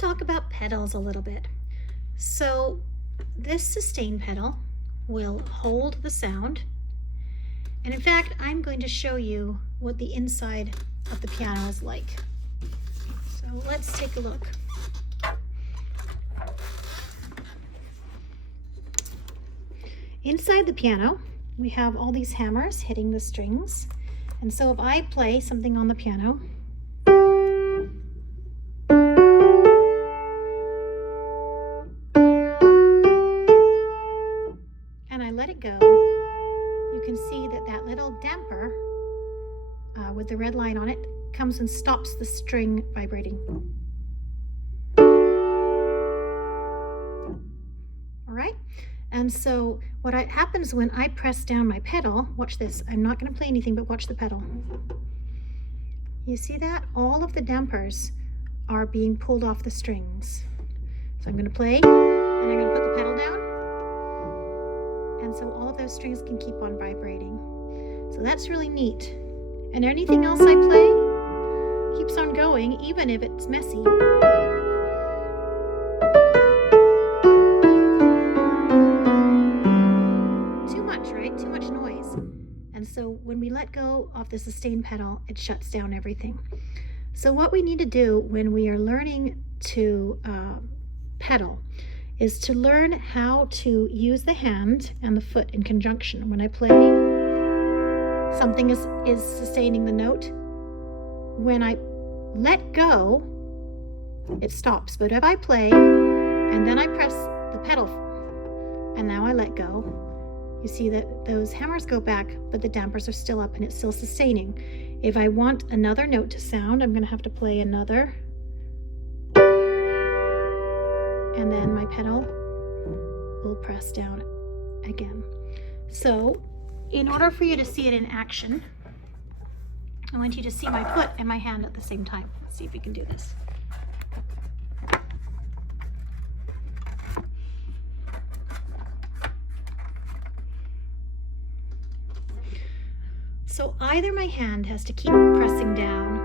talk about pedals a little bit. So this sustain pedal will hold the sound. And in fact, I'm going to show you what the inside of the piano is like. So let's take a look. Inside the piano, we have all these hammers hitting the strings. And so if I play something on the piano, and I let it go, you can see that that little damper with the red line on it comes and stops the string vibrating. All right? And so what happens when I press down my pedal, watch this, I'm not going to play anything, but watch the pedal. You see that? All of the dampers are being pulled off the strings. So I'm going to play, and I'm going to put the pedal down, and so all of those strings can keep on vibrating. So that's really neat. And anything else I play keeps on going, even if it's messy. And so when we let go of the sustain pedal, it shuts down everything. So what we need to do when we are learning to pedal is to learn how to use the hand and the foot in conjunction. When I play, something is sustaining the note. When I let go, it stops. But if I play and then I press the pedal and now I let go, you see that those hammers go back, but the dampers are still up and it's still sustaining. If I want another note to sound, I'm going to have to play another. And then my pedal will press down again. So in order for you to see it in action, I want you to see my foot and my hand at the same time. Let's see if we can do this. So either my hand has to keep pressing down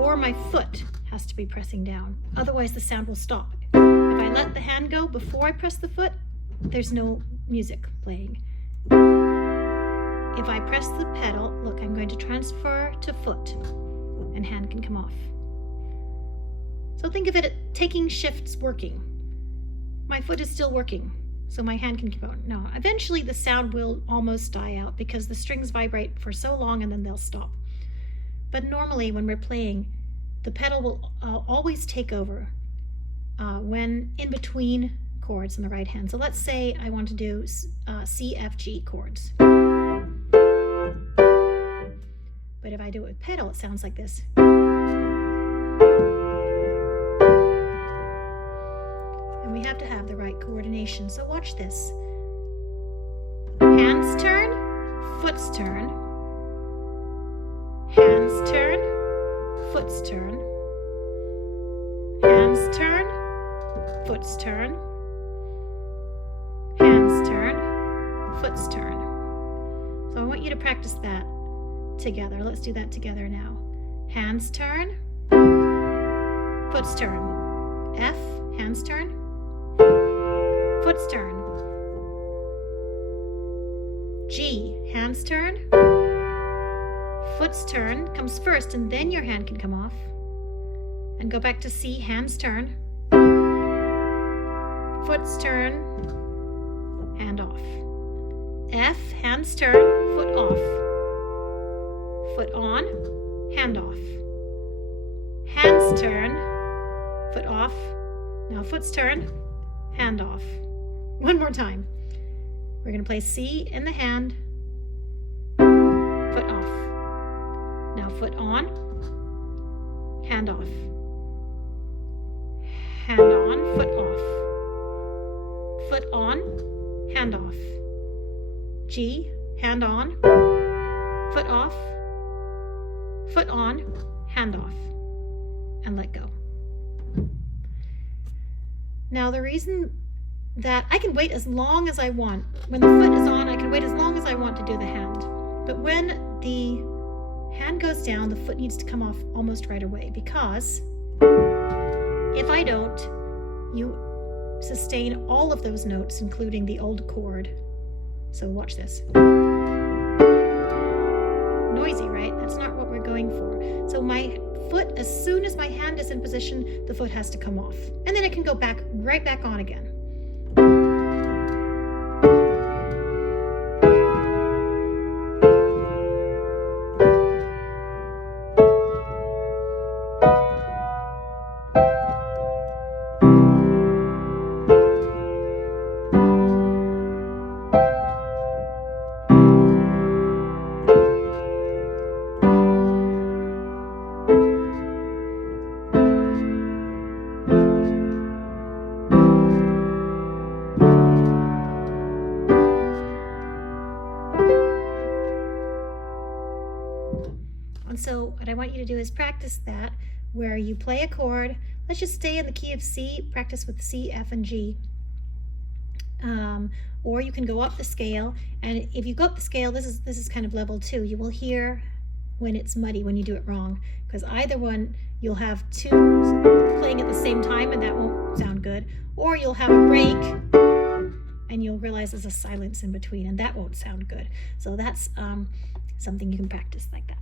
or my foot has to be pressing down. Otherwise the sound will stop. If I let the hand go before I press the foot, there's no music playing. If I press the pedal, look, I'm going to transfer to foot and hand can come off. So think of it as taking shifts working. My foot is still working, so my hand can keep going. No, eventually the sound will almost die out because the strings vibrate for so long and then they'll stop. But normally when we're playing, the pedal will always take over when in between chords in the right hand. So let's say I want to do C, F, G chords. But if I do it with pedal, it sounds like this. We have to have the right coordination. So watch this. Hands turn, foots turn. Hands turn, foots turn. Hands turn, foots turn. Hands turn, foots turn. So I want you to practice that together. Let's do that together now. Hands turn, foots turn. F, hands turn. Foots turn. G, hands turn. Foots turn comes first and then your hand can come off. And go back to C, hands turn. Foots turn, hand off. F, hands turn, foot off. Foot on, hand off. Hands turn, foot off. Now foots turn, hand off. One more time. We're going to play C in the hand, foot off. Now foot on, hand off. Hand on, foot off. Foot on, hand off. G, hand on, foot off. Foot on, hand off. And let go. Now the reason that I can wait as long as I want. When the foot is on, I can wait as long as I want to do the hand. But when the hand goes down, the foot needs to come off almost right away, because If I don't, you sustain all of those notes, including the old chord. So watch this. Noisy, right? That's not what we're going for. So my foot, as soon as my hand is in position, the foot has to come off. And then it can go back, right back on again. And so what I want you to do is practice that, where you play a chord. Let's just stay in the key of C, practice with C, F, and G. Or you can go up the scale, and if you go up the scale, this is kind of level 2. You will hear when it's muddy, when you do it wrong, because either one, you'll have two playing at the same time, and that won't sound good, or you'll have a break, and you'll realize there's a silence in between, and that won't sound good. So that's something you can practice like that.